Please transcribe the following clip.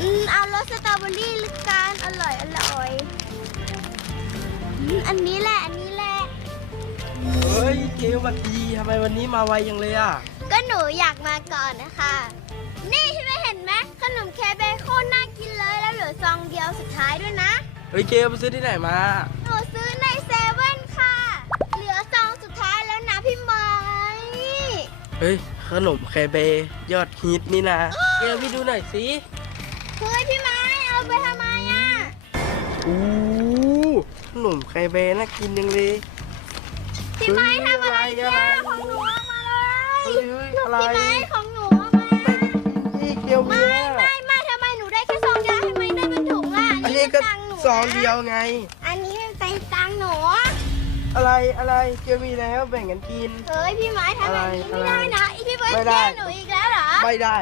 อืมเอารสสตรอเบอรี่ละกันอร่อยอร่อยอืมอันนี้แหละ อันนี้แหละ เฮ้ยเกลสวัสดีทำไมวันนี้มาไวยังเลยอะ ก็หนูอยากมาก่อนนะคะ นี่ที่ไม่เห็นไหมขนมแคเบโคตรน่ากินเลยแล้วเหลือซองเดียวสุดท้ายด้วยนะ เฮ้ยเกลไปซื้อที่ไหนมา หนูซื้อในเซเว่นค่ะ เหลือซองสุดท้ายแล้วนะพี่ไม้เฮ้ยขนมแคเบยอดฮิตนี่นะ เกลพี่ดูหน่อยสิ เฮ้ยพี่ไม้เอาไปทำไมอะอู้ขนมแคเบน่ากินจังเลยพี่ไม้ทำอะไรเฮ้เนี่ยยของหนูเอามาเลย เฮ้ยเฮ้ยอะไรพี่ไม้ของหนูเอามานี่เกลมีไม่อะไม่ไม่ทำไมหนูได้แค่ซองเดียวทำไมได้เป็นถุงล่ะอันนี้ก็เป็นตังค์หนูนะซองเดียวไง อันนี้เป็นตังค์หนูอะไรอะไรเกลมีแล้วแบ่งกันกิน เฮ้ยพี่ไม้ทำแบบนี้ไม่ได้นะอีพี่เบิร์ดไม่แกได้ล้งหนูอีกแล้วเหรอ ไม่ได้